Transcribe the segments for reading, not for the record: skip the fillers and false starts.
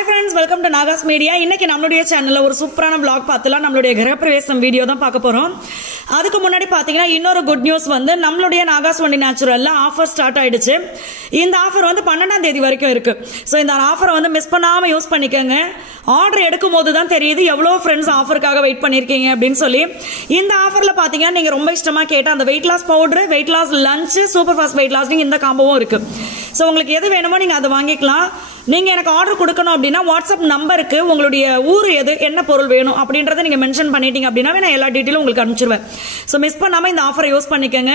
Hi friends, welcome to Nagas Media. இன்னைக்கு நம்மளுடைய சேனல்ல ஒரு சூப்பரான vlog பார்த்தலாம். நம்மளுடைய கிரகப்பிரவேசம் வீடியோ தான் பார்க்க போறோம். அதுக்கு முன்னாடி பாத்தீங்கன்னா இன்னொரு குட் நியூஸ் வந்து நம்மளுடைய நாகாஸ் வண்டி நேச்சுரல்ல ஆஃபர் ஸ்டார்ட் ஆயிடுச்சு. இந்த ஆஃபர் வந்து 12ஆம் தேதி வரைக்கும் இருக்கு. சோ இந்த ஆஃபரை வந்து மிஸ் பண்ணாம யூஸ் பண்ணிக்கங்க. ஆர்டர் எடுக்கும்போது தான் தெரியுது எவ்வளவு ஃப்ரெண்ட்ஸ் ஆஃபருக்காக வெயிட் பண்ணிருக்கீங்க அப்படின்னு சொல்லி. இந்த ஆஃபர்ல பாத்தீங்கன்னா நீங்க ரொம்ப இஷ்டமா கேட்ட அந்த weight loss powder, weight loss lunch, super fast weight lasting இந்த காம்போவும் இருக்கு. சோ உங்களுக்கு எது வேணுமோ நீங்க அதை வாங்கிக்கலாம். நீங்க எனக்கு ஆர்டர் கொடுக்கணும் அப்படின்னா வாட்ஸ்அப் நம்பருக்கு உங்களுடைய ஊர் எது, என்ன பொருள் வேணும் அப்படின்றத நீங்க மென்ஷன் பண்ணிட்டீங்க அப்படின்னா நான் எல்லா டீட்டெயிலும் உங்களுக்கு அனுப்பிச்சிருவேன். ஸோ மிஸ் பண்ணாம இந்த ஆஃபரை யூஸ் பண்ணிக்கோங்க.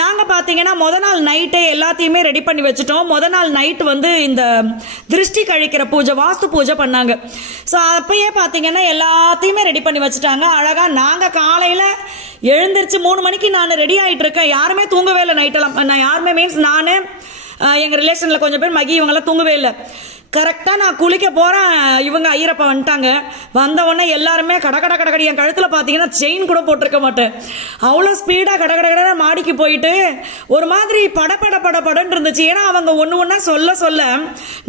நாங்க பாத்தீங்கன்னா முத நாள் நைட்டே எல்லாத்தையுமே ரெடி பண்ணி வச்சுட்டோம். முத நாள் நைட் வந்து இந்த திருஷ்டி கழிக்கிற பூஜை, வாஸ்து பூஜை பண்ணாங்க. ஸோ அப்பயே பாத்தீங்கன்னா எல்லாத்தையுமே ரெடி பண்ணி வச்சுட்டாங்க. அழகா நாங்க காலையில எழுந்திருச்சு 3 மணிக்கு நான் ரெடி ஆயிட்டு இருக்கேன். யாருமே தூங்கவே இல்லை நைட்டெல்லாம். நான் யாருமே மீன்ஸ் நானு, எங்க ரிலேஷன்ல கொஞ்சம் பேர் மகி இவங்க எல்லாம் தூங்கவே இல்லை. கரெக்டா நான் குளிக்க போறேன், இவங்க ஐயரப்பா வந்துட்டாங்க. வந்த உடனே எல்லாருமே கடகடி என் கழுத்துல பாத்தீங்கன்னா செயின் கூட போட்டிருக்க மாட்டேன். அவ்வளவு ஸ்பீடா கடகட மாடிக்கு போயிட்டு ஒரு மாதிரி படன்னு இருந்துச்சு. ஏன்னா அவங்க ஒண்ணா சொல்ல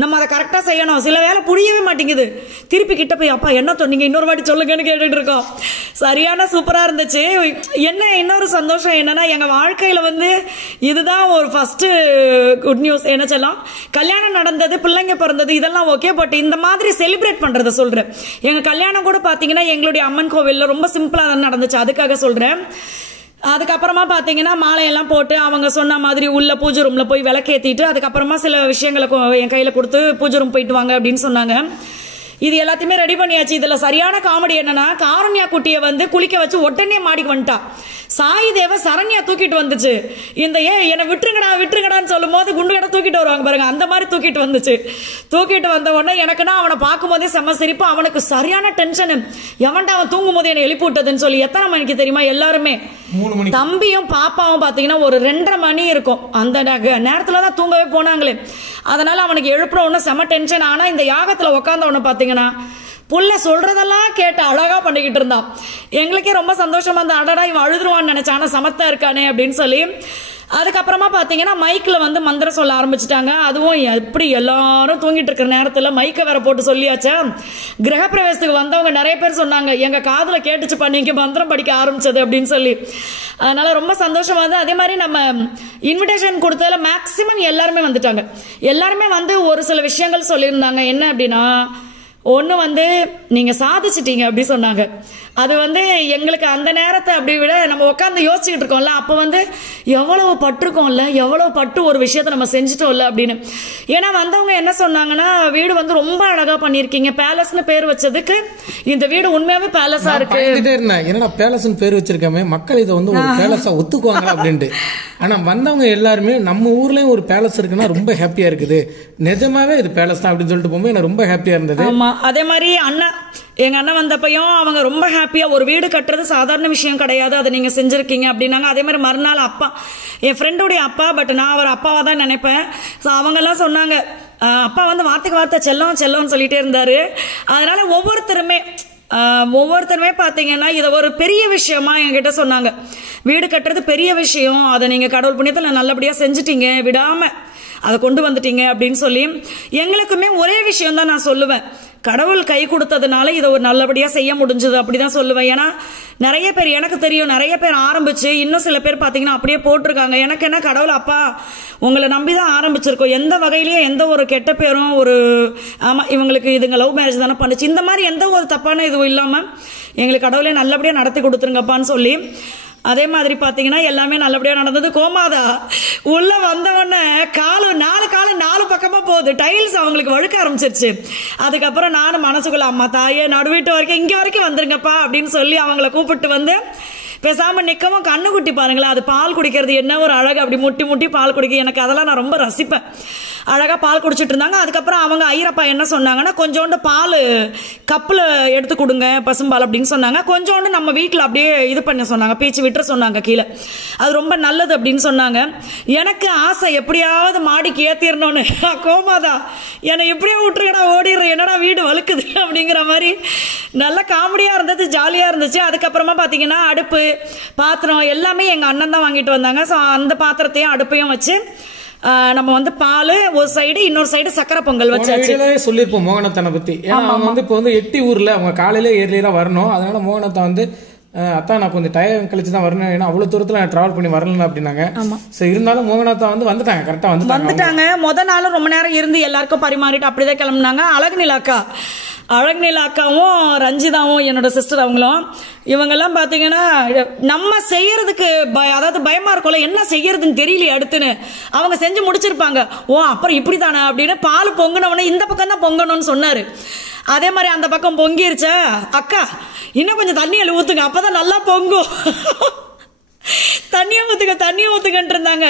நம்ம அதை கரெக்டா செய்யணும். சில வேலை புரியவே மாட்டேங்குது. திருப்பி கிட்ட போய் அப்பா என்ன சொன்னீங்க, இன்னொரு வாட்டி சொல்லுங்கன்னு கேட்டுட்டு இருக்கோம். சரியான சூப்பரா இருந்துச்சு. என்ன இன்னொரு சந்தோஷம் என்னன்னா எங்க வாழ்க்கையில வந்து இதுதான் ஒரு ஃபர்ஸ்ட் குட் நியூஸ். என்ன சொல்லலாம், கல்யாணம் நடந்தது, பிள்ளைங்க பிறந்தது இதெல்லாம் ஓகே, பட் இந்த மாதிரி செலிப்ரேட் பண்றத சொல்றேன். எங்க கல்யாணம் கூட பாத்தீங்கன்னா எங்களுடைய அம்மன் கோவில்ல ரொம்ப சிம்பிளா தான் நடந்துச்சு, அதுக்காக சொல்றேன். அதுக்கப்புறமா பாத்தீங்கன்னா மாலையெல்லாம் போட்டு அவங்க சொன்ன மாதிரி உள்ள பூஜை ரூம்ல போய் விளக்கேத்திட்டு அதுக்கப்புறமா சில விஷயங்களை என் கையில கொடுத்து பூஜை ரூம் போயிட்டு வாங்க அப்படின்னு சொன்னாங்க. இது எல்லாத்தையுமே ரெடி பண்ணியாச்சு. இதுல சரியான காமெடி என்னன்னா, காரண்யா குட்டியை வந்து குளிக்க வச்சு உடனே மாடிக்கு வந்துட்டா. சாய் தேவ சரண்யா தூக்கிட்டு வந்துச்சு. இந்த என்னை விட்டுருங்கடான்னு சொல்லும் போது குண்டு கடை தூக்கிட்டு வருவாங்க பாருங்க, அந்த மாதிரி தூக்கிட்டு வந்துச்சு. தூக்கிட்டு வந்த உடனே எனக்குன்னா அவனை பார்க்கும் போதே செம்ம சிரிப்பு. அவனுக்கு சரியான டென்ஷன், எவன்டா அவன் தூங்கும் போது என்னை எழுப்பி விட்டதுன்னு சொல்லி. எத்தனை மணிக்கு தெரியுமா, எல்லாருமே தம்பியும் பாப்பாவும் பாத்தீங்கன்னா ஒரு 2:30 மணி இருக்கும். அந்த நேரத்துலதான் தூங்கவே போனாங்களே. அதனால அவனுக்கு எழுப்புற உடனே செம டென்ஷன். ஆனா இந்த யாகத்துல உட்கார்ந்த உடனே பாத்தீங்கன்னா புள்ள சொல்றதெல்லாம் கேட்டு அழகா பண்ணிக்கிட்டு இருந்தான். எங்களுக்கே ரொம்ப சந்தோஷமா இருந்த, அடடா இவன் அழுதுருவான்னு நினைச்சான், ஆனா சமத்தா இருக்கானே அப்படின்னு சொல்லி. அதுக்கப்புறமா பாத்தீங்கன்னா மைக்ல வந்து மந்திரம் சொல்ல ஆரம்பிச்சுட்டாங்க. அதுவும் எப்படி எல்லாரும் தூங்கிட்டு இருக்கிற நேரத்துல மைக்க வேற போட்டு சொல்லியாச்சா. கிரகப்பிரவேசத்துக்கு வந்தவங்க நிறைய பேர் சொன்னாங்க எங்க காதுல கேட்டுச்சு பண்ணிங்க மந்திரம் படிக்க ஆரம்பிச்சது அப்படின்னு சொல்லி. அதனால ரொம்ப சந்தோஷமா இருந்தது. அதே மாதிரி நம்ம இன்விடேஷன் கொடுத்ததுல மேக்சிமம் எல்லாருமே வந்துட்டாங்க. எல்லாருமே வந்து ஒரு சில விஷயங்கள் சொல்லியிருந்தாங்க. என்ன அப்படின்னா, ஒன்று வந்து நீங்கள் சாதிச்சிட்டீங்க அப்படி சொன்னாங்க. அது வந்து எங்களுக்கு அந்த நேரத்தை அப்படி விட நம்ம உட்காந்து யோசிச்சுக்கிட்டு இருக்கோம்ல, அப்போ வந்து எவ்வளவு பட்டிருக்கோம்ல, எவ்வளவு பட்டு ஒரு விஷயத்த நம்ம செஞ்சுட்டோம்ல அப்படின்னு. ஏன்னா வந்தவங்க என்ன சொன்னாங்கன்னா, வீடு வந்து ரொம்ப அழகா பண்ணியிருக்கீங்க, பேலஸ்னு பேர் வச்சதுக்கு இந்த வீடு உண்மையாவே பேலஸா இருக்கு. என்னடா பேலஸ்னு பேர் வச்சிருக்காமே, மக்கள் இதை வந்து ஒரு பேலஸா ஒத்துக்குவாங்க அப்படின்ட்டு. ஆனா வந்தவங்க எல்லாருமே நம்ம ஊர்லயும் ஒரு பேலஸ் இருக்குன்னா ரொம்ப ஹாப்பியா இருக்குது, நிஜமாவே இது பேலஸ் தான் அப்படின்னு சொல்லிட்டு போகும்போது எனக்கு ரொம்ப ஹாப்பியா இருந்தது. ஆமா, அதே மாதிரி எங்க அண்ணன் வந்தப்பையும் அவங்க ரொம்ப ஹாப்பியா, ஒரு வீடு கட்டுறது சாதாரண விஷயம் கிடையாது, அதை நீங்க செஞ்சிருக்கீங்க அப்படின்னாங்க. அதே மாதிரி மறுநாள் அப்பா, என் ஃப்ரெண்டோடைய அப்பா, பட் நான் அவர் அப்பாவா தான் நினைப்பேன். ஸோ அவங்க எல்லாம் சொன்னாங்க, அப்பா வந்து வார்த்தைக்கு வார்த்தை செல்லம்னு சொல்லிட்டே இருந்தாரு. அதனால ஒவ்வொருத்தருமே பாத்தீங்கன்னா இதை ஒரு பெரிய விஷயமா என்கிட்ட சொன்னாங்க. வீடு கட்டுறது பெரிய விஷயம், அதை நீங்க கடவுள் புண்ணியத்தில் நல்லபடியா செஞ்சுட்டீங்க, விடாம அதை கொண்டு வந்துட்டீங்க அப்படின்னு சொல்லி. எங்களுக்குமே ஒரே விஷயம் தான் நான் சொல்லுவேன், கடவுள் கை கொடுத்ததுனால இதை ஒரு நல்லபடியா செய்ய முடிஞ்சது அப்படிதான் சொல்லுவேன். ஏன்னா நிறைய பேர், எனக்கு தெரியும் நிறைய பேர் ஆரம்பிச்சு இன்னும் சில பேர் பாத்தீங்கன்னா அப்படியே போட்டிருக்காங்க. எனக்கு என்ன, கடவுள் அப்பா உங்களை நம்பிதான் ஆரம்பிச்சிருக்கோம், எந்த வகையிலயும் எந்த ஒரு கெட்ட பேரும் ஒரு ஆமா இவங்களுக்கு இதுங்க லவ் மேரேஜ் தானே பண்ணுச்சு, இந்த மாதிரி எந்த ஒரு தப்பான இதுவும் இல்லாம எங்களுக்கு கடவுளே நல்லபடியா நடத்தி கொடுத்துருங்கப்பான்னு சொல்லி. அதே மாதிரி பாத்தீங்கன்னா எல்லாமே நல்லபடியா நடந்தது. கோமாதா உள்ள வந்தவொடனே நாலு பக்கமா போகுது, டைல்ஸ் அவங்களுக்கு வழுக்க ஆரம்பிச்சிருச்சு. அதுக்கப்புறம் நானும் மனசுக்குள்ள அம்மா தாயே நடுவீட்டு வரைக்கும் இங்க வரைக்கும் வந்துருங்கப்பா அப்படின்னு சொல்லி அவங்கள கூப்பிட்டு வந்து பேசாம நிக்கவும். கண்ணுக்குட்டி பாருங்களேன், அது பால் குடிக்கிறது என்ன ஒரு அழகு, அப்படி முட்டி பால் குடிக்க, எனக்கு அதெல்லாம் நான் ரொம்ப ரசிப்பேன். அழகா பால் குடிச்சிட்டு இருந்தாங்க. அதுக்கப்புறம் அவங்க ஐயரப்பா என்ன சொன்னாங்கன்னா, கொஞ்சோண்டு பால் கப்புல எடுத்து கொடுங்க பசும்பால் அப்படின்னு சொன்னாங்க. கொஞ்சோண்டு நம்ம வீட்டில் அப்படியே இது பண்ண சொன்னாங்க, பீச்சு விட்டுற சொன்னாங்க கீழே, அது ரொம்ப நல்லது அப்படின்னு சொன்னாங்க. எனக்கு ஆசை எப்படியாவது மாடிக்கு ஏத்திரணும்னு. கோமாதா என்னை எப்படியா விட்டுருக்கடா, ஓடிடுறேன், என்னடா வீடு வழுக்குது அப்படிங்கிற மாதிரி நல்ல காமெடியா இருந்தது, ஜாலியா இருந்துச்சு. அதுக்கப்புறமா பாத்தீங்கன்னா அடுப்பு பாத்திரம் எல்லாமே எங்க அண்ணன் தான் வாங்கிட்டு வந்தாங்க. ஸோ அந்த பாத்திரத்தையும் அடுப்பையும் வச்சு நம்ம வந்து பால் ஒரு சைடு, இன்னொரு சைடு சக்கரை பொங்கல் வச்சாச்சு. சொல்லிருப்போம் மோகனத்தனை பத்தி. ஏன்னா அவங்க வந்து இப்போ வந்து 8 ஊர்ல அவங்க காலையில ஏர்லியா வரணும். அதனால மோகனத்தை வந்து அத்தான் நான் கொஞ்சம் டைம் கழிச்சு தான் வரணும், ஏன்னா அவ்வளவு தூரத்துல நான் டிராவல் பண்ணி வரல அப்படின்னாங்க. சரி, இருந்தாலும் மோகனாத்தா வந்து வந்துட்டாங்க, கரெக்டா வந்துட்டாங்க. முத நாளும் ரொம்ப நேரம் இருந்து எல்லாருக்கும் பரிமாறிட்டு அப்படிதான் கிளம்புனாங்க. அழகுநிலாக்காவும் ரஞ்சிதாவும் என்னோட சிஸ்டர், அவங்களும் இவங்கெல்லாம் பாத்தீங்கன்னா நம்ம செய்யறதுக்கு அதாவது பயமா இருக்கும்ல, என்ன செய்யறதுன்னு தெரியல அடுத்துன்னு. அவங்க செஞ்சு முடிச்சிருப்பாங்க. ஓ அப்புறம் இப்படித்தானே அப்படின்னு பால் பொங்குனவனே இந்த பக்கம் தான் பொங்கணும்னு சொன்னாரு. அதே மாதிரி அந்த பக்கம் பொங்கிருச்சா, அக்கா இன்னும் கொஞ்சம் தண்ணியில ஊத்துங்க அப்பதான் நல்லா பொங்கும், தண்ணியை ஊத்துக்கிட்டு இருந்தாங்க.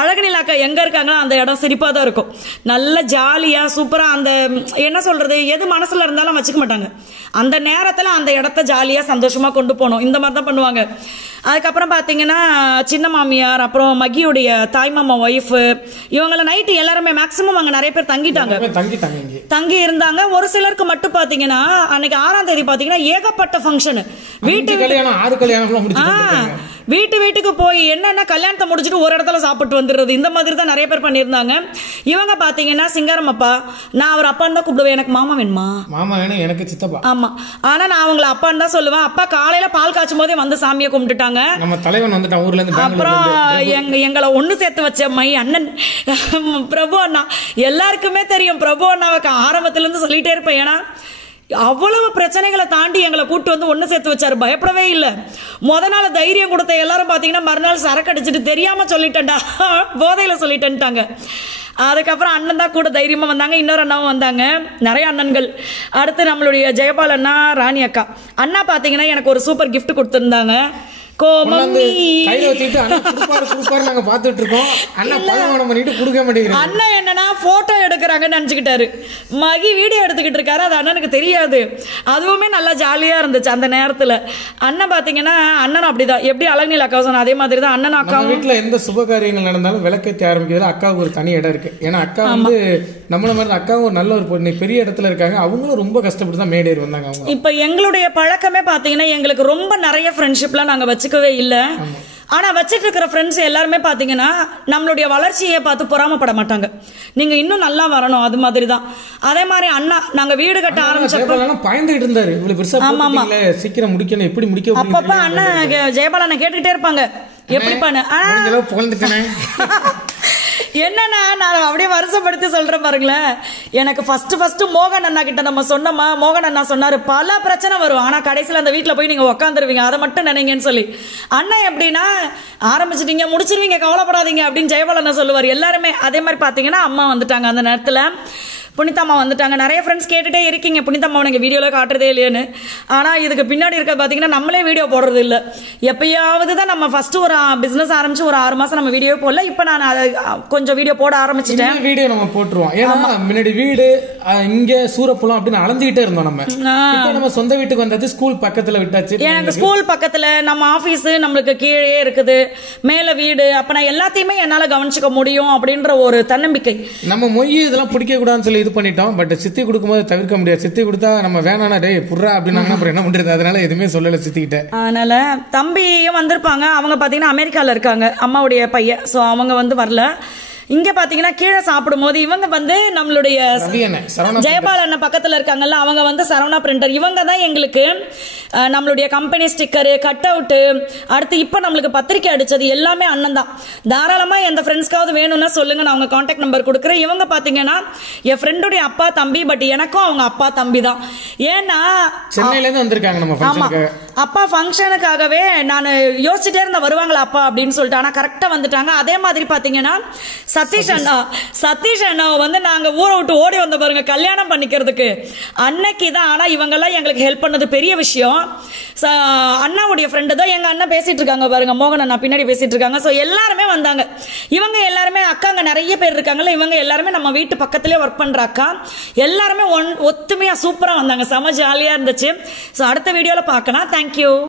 அழகுநிலாக்கா எங்க இருக்காங்களோ அந்த இடம் சிரிப்பா தான் இருக்கும். நல்ல ஜாலியா சூப்பரா, அந்த என்ன சொல்றது, எது மனசுல இருந்தாலும் வச்சுக்க மாட்டாங்க. அந்த நேரத்துல அந்த இடத்த ஜாலியா சந்தோஷமா கொண்டு போகணும், இந்த மாதிரி தான் பண்ணுவாங்க. அதுக்கப்புறம் பாத்தீங்கன்னா சின்ன மாமியார், அப்புறம் மகியுடைய தாய்மாமா ஒய்ஃப், இவங்கள நைட்டு எல்லாருமே மேக்சிமம் அங்க நிறைய பேர் தங்கி இருந்தாங்க. ஒரு சிலருக்கு மட்டும் பாத்தீங்கன்னா அன்னைக்கு 6ஆம் தேதி பாத்தீங்கன்னா ஏகப்பட்ட ஃபங்க்ஷன், வீட்டுக்கு போய் என்னென்ன கல்யாணத்தை முடிச்சுட்டு ஒரு இடத்துல சாப்பிட்டு வந்துடுறது, இந்த மாதிரி தான் நிறைய பேர் பண்ணியிருந்தாங்க. இவங்க பாத்தீங்கன்னா சிங்காரம் அப்பா, நான் அவர் அப்பான்னு தான் கூப்பிடுவேன். எனக்கு மாமா வேணுமா, மாமா வேணும், எனக்கு சித்தப்பா. ஆமா, ஆனா நான் அவங்களை அப்பான்னு தான் சொல்லுவேன். அப்பா காலையில பால் காய்ச்சும் போதே வந்து சாமியை கும்பிட்டுட்டாங்க. நம்ம தலைவன் வந்துட்டான் ஊர்ல இருந்து. அப்புறம் எங்களை ஒண்ணு சேர்த்து வச்ச மை அண்ணன் பிரபு அண்ணா, எல்லாருக்குமே தெரியும் பிரபு அண்ணாவுக்கு ஆரம்பத்துல இருந்து சொல்லிட்டே இருப்பேன். ஏன்னா அவ்வளவு பிரச்சனைகளை தாண்டி எங்களை கூட்டு வந்து ஒண்ணு சேர்த்து வச்சாரு, பயப்படவே இல்லை. முத நாள் தைரியம் கொடுத்த எல்லாரும் பாத்தீங்கன்னா மறுநாள் சரக்கு அடிச்சுட்டு தெரியாம சொல்லிட்டேன்டா, போதையில சொல்லிட்டேன்ட்டாங்க. அதுக்கப்புறம் அண்ணன் தான் கூட தைரியமா வந்தாங்க, இன்னொரு அண்ணாவும் வந்தாங்க, நிறைய அண்ணன்கள். அடுத்து நம்மளுடைய ஜெயபால் அண்ணா, ராணி அக்கா. அண்ணா பாத்தீங்கன்னா எனக்கு ஒரு சூப்பர் கிஃப்ட் கொடுத்துருந்தாங்க. அண்ணா என்னன்னா போட்டோ எடுக்கிறாங்கன்னு நினைச்சுக்கிட்டாரு, மகி வீடியோ எடுத்துக்கிட்டு இருக்காரு, அது அண்ணனுக்கு தெரியாது. அதுவுமே நல்லா ஜாலியா இருந்துச்சு அந்த நேரத்துல. அண்ணன் பாத்தீங்கன்னா அண்ணன் அப்படிதான், எப்படி அழகுநிலா அக்கா சொன்ன அதே மாதிரி தான் அண்ணன் அக்கா. வீட்டுல எந்த சுப காரியங்கள் நடந்தாலும் விளக்கேற்றி ஆரம்பிக்கிறதுல அக்காவுக்கு ஒரு தனி இடம் இருக்கு. ஏன்னா அக்கா வந்து நம்மள மாதிரி அக்காவும் நல்ல ஒரு பொண்ணு, பெரிய இடத்துல இருக்காங்க, அவங்களும் ரொம்ப கஷ்டப்பட்டு தான் மேடேறி வந்தாங்க. இப்ப எங்களுடைய பழக்கமே பாத்தீங்கன்னா எங்களுக்கு ரொம்ப நிறைய ஃப்ரெண்ட்ஷிப்லாம் நாங்க வச்சுக்கவே இல்லை. ஆனா வச்சிட்டு இருக்கிற ஃப்ரெண்ட்ஸ் எல்லாருமே பாத்தீங்கன்னா நம்மளுடைய வளர்ச்சியை பார்த்து பொறாமப்பட மாட்டாங்க, நீங்க இன்னும் நல்லா வரணும், அது மாதிரி தான். அதே மாதிரி அண்ணா நாங்க வீடு கட்ட ஆரம்பிச்சப்ப பயந்துட்டு இருந்தாரு, இவ்வளவு பெருசா சீக்கிரம் முடிக்கணும், எப்படி முடிக்க. அப்பப்ப அண்ணா ஜெயபால் அண்ணா கேட்டுக்கிட்டே இருப்பாங்க, எப்படிப்பான்னு. என்னன்னா நான் அப்படியே வருஷப்படுத்தி சொல்றேன் பாருங்களேன். எனக்கு ஃபர்ஸ்ட் மோகன் அண்ணா கிட்ட நம்ம சொன்னோமா, மோகன் அண்ணா சொன்னாரு பல பிரச்சனை வரும், ஆனா கடைசியில் அந்த வீட்டில் போய் நீங்க உட்காந்துருவீங்க, அதை மட்டும் நினைங்கன்னு சொல்லி. அண்ணா எப்படின்னா ஆரம்பிச்சிட்டீங்க முடிச்சிருவீங்க கவலைப்படாதீங்க அப்படின்னு ஜெயபால் அண்ணா சொல்லுவார். எல்லாருமே அதே மாதிரி பாத்தீங்கன்னா அம்மா வந்துட்டாங்க அந்த நேரத்துல, புனிதம்மா வந்துட்டாங்க. நிறைய ஃப்ரெண்ட்ஸ் கேட்டுட்டே இருக்கீங்க புனிதம்மா உனக்கு வீடியோல காட்டுறதே இல்லையான்னு. ஆனா இதுக்கு பின்னாடி இருக்க பாத்தீங்கன்னா நம்மளே வீடியோ போடுறது இல்லை. எப்பயாவது தான் நம்ம ஃபர்ஸ்ட் ஒரு பிசினஸ் ஆரம்பிச்சு ஒரு 6 மாசம் நம்ம வீடியோ போடல. இப்ப நான் கொஞ்சம் வீடியோ போட ஆரம்பிச்சிட்டேன். வீடியோ நம்ம போட்டுருவோம். ஏன்னா முன்னாடி வீடு இங்க சூரப்புலம் அப்படின்னு அலைஞ்சிக்கிட்டே இருந்தோம். நம்ம சொந்த வீட்டுக்கு வந்தது ஸ்கூல் பக்கத்துல விட்டாச்சு. எனக்கு ஸ்கூல் பக்கத்துல நம்ம ஆபீஸ் நம்மளுக்கு கீழே இருக்குது, மேல வீடு, அப்ப நான் எல்லாத்தையுமே என்னால கவனிச்சுக்க முடியும் அப்படின்ற ஒரு தன்னம்பிக்கை. நம்ம மொய் இதெல்லாம் பிடிக்க கூடாதுன்னு சொல்லி இது பண்ணிட்டோம். பட் சித்தி கொடுக்கும்போது தவிர்க்க முடியாது. சித்தி கொடுத்தா நம்ம வேணானா டே புர்றா அப்படின்னாங்கன்னா அப்புறம் என்ன பண்றது, அதனால எதுவுமே சொல்லல சித்திக்கிட்ட. அதனால தம்பியும் வந்திருப்பாங்க, அவங்க பாத்தீங்கன்னா அமெரிக்கால இருக்காங்க, அம்மாவுடைய பையன். சோ அவங்க வந்து வரல. இங்க பாத்தீங்கன்னா கீழே சாப்பிடும் போது இவங்க வந்து நம்மளுடைய ஜெயபால் அண்ணன் பக்கத்துல இருக்காங்கல்ல, அவங்க வந்து சரவணா பிரிண்டர், இவங்க தான் எங்களுக்கு நம்மளுடைய கம்பெனி ஸ்டிக்கரு, கட் அவுட், அடுத்து இப்ப நம்மளுக்கு பத்திரிக்கை அடிச்சது எல்லாமே அண்ணன் தான். தாராளமா எந்த ஃப்ரெண்ட்ஸ்க்காவது வேணும்னா சொல்லுங்க, நான் அவங்க கான்டாக்ட் நம்பர் கொடுக்குறேன். இவங்க பாத்தீங்கன்னா என் ஃப்ரெண்டுடைய அப்பா தம்பி, பட் எனக்கும் அவங்க அப்பா தம்பி தான். ஏன்னா சென்னையில இருந்து வந்திருக்காங்க நம்ம ஃபங்க்ஷனுக்கு. அப்பா ஃபங்க்ஷனுக்காகவே நான் யோசிச்சுட்டே இருந்த வருவாங்களா அப்பா அப்படின்னு சொல்லிட்டு, ஆனா கரெக்டா வந்துட்டாங்க. அதே மாதிரி பாத்தீங்கன்னா சதீஷ் அண்ணாவை வந்து நாங்க ஊரை விட்டு ஓடி வந்த பாருங்க கல்யாணம் பண்ணிக்கிறதுக்கு அன்னைக்கு தான். ஆனா இவங்க எல்லாம் எங்களுக்கு ஹெல்ப் பண்ணது பெரிய விஷயம். அண்ணாவுடைய ஃப்ரெண்டு தான் எங்க அண்ணன் பேசிட்டு இருக்காங்க பாருங்க, மோகன் அண்ணா பின்னாடி பேசிட்டு இருக்காங்க. சோ எல்லாருமே வந்தாங்க. இவங்க எல்லாருமே அக்காங்க நிறைய பேர் இருக்காங்கல்ல, இவங்க எல்லாருமே நம்ம வீட்டு பக்கத்திலே ஒர்க் பண்ற அக்கா, எல்லாருமே ஒத்துமையா சூப்பரா வந்தாங்க, செம ஜாலியா இருந்துச்சு. சோ அடுத்த வீடியோல பார்க்கலாம். தேங்க்யூ.